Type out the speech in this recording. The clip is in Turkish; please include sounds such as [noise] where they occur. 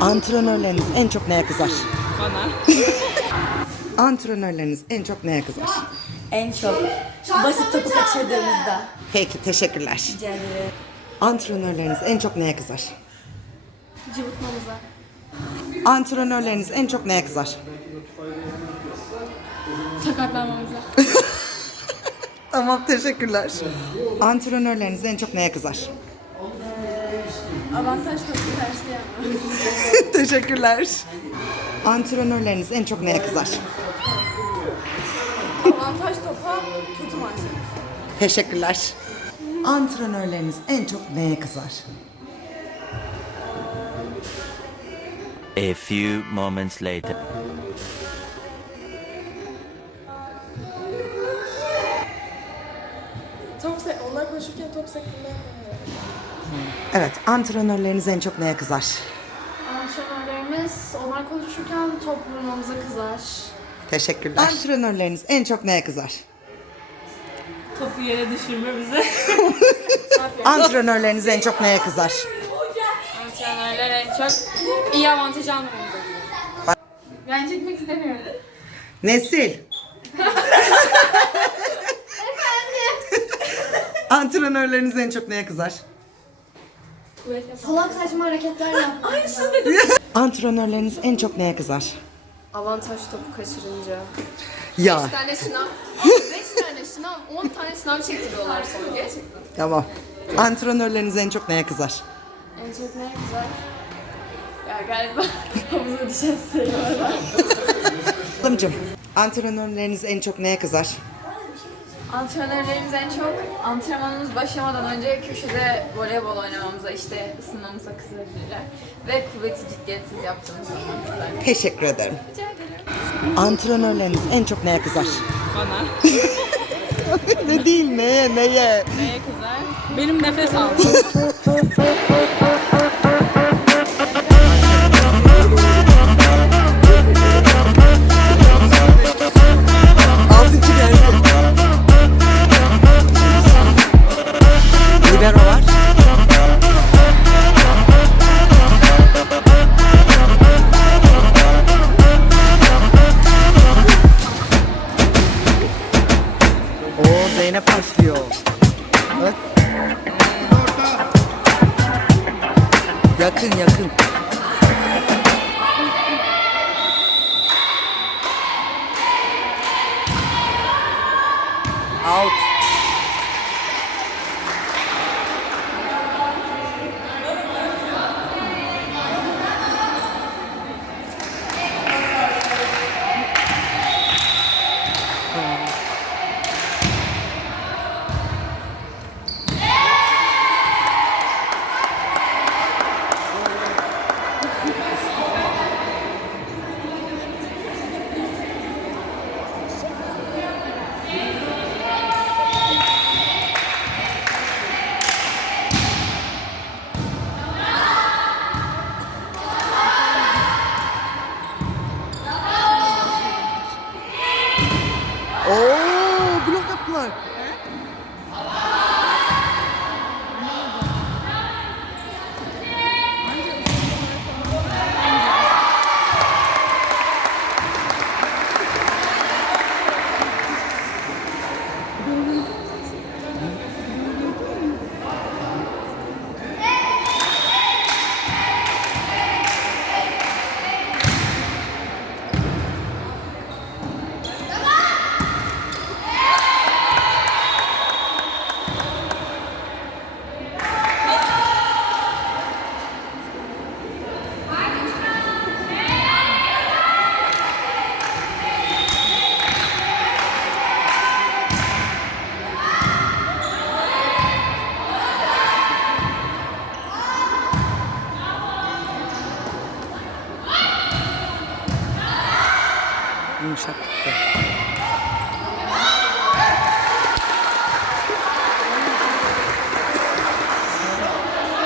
Antrenörleriniz en çok neye kızar? Bana. [laughs] Antrenörleriniz en çok neye kızar? En çok basit topu kaçırdığımızda. Peki teşekkürler. Rica ederim. Antrenörleriniz en çok neye kızar? Cıvıtmamıza. Antrenörleriniz en çok neye kızar? Sakatlanmamıza. [laughs] Tamam teşekkürler. Antrenörleriniz en çok neye kızar? Avantaj topu tersleyemem. [laughs] teşekkürler. Antrenörleriniz en çok neye kızar? Avantaj topa kötü manşet. Teşekkürler. Antrenörleriniz en çok neye kızar? A few moments later. Top se onlar konuşurken top sektirme Evet, antrenörleriniz en çok neye kızar? Antrenörlerimiz onlar konuşurken top vurmamıza kızar. Teşekkürler. Antrenörleriniz en çok neye kızar? Topu yere düşürmemize. [laughs] Antrenörleriniz en çok neye kızar? Antrenörler en çok iyi avantaj almamıza. Ben çekmek istemiyorum. Nesil. [laughs] Antrenörleriniz en çok neye kızar? Salak saçma hareketler yapma. [laughs] Antrenörleriniz en çok neye kızar? Avantaj topu kaçırınca. Ya, 5 tane sınav, [laughs] 5 tane sınav, 10 tane sınav çektiriyorlar sonra gerçekten. tamam. Antrenörleriniz en çok neye kızar? En çok ne güzel. Ya galiba [laughs] havuza düşen sayılar. Hanımcığım, antrenörleriniz en çok neye kızar? Antrenörlerimiz en çok antrenmanımız başlamadan önce köşede voleybol oynamamıza işte ısınmamıza kızabilirler. Ve kuvveti ciddiyetsiz yaptığımız zaman. Teşekkür ederim. Rica ederim. Antrenörleriniz en çok neye kızar? Bana. [laughs] ne değil, neye, neye? Neye kızar? Benim nefes aldım. [laughs] Yakın yakın. Oo, blok yaptılar. येऊ शकतं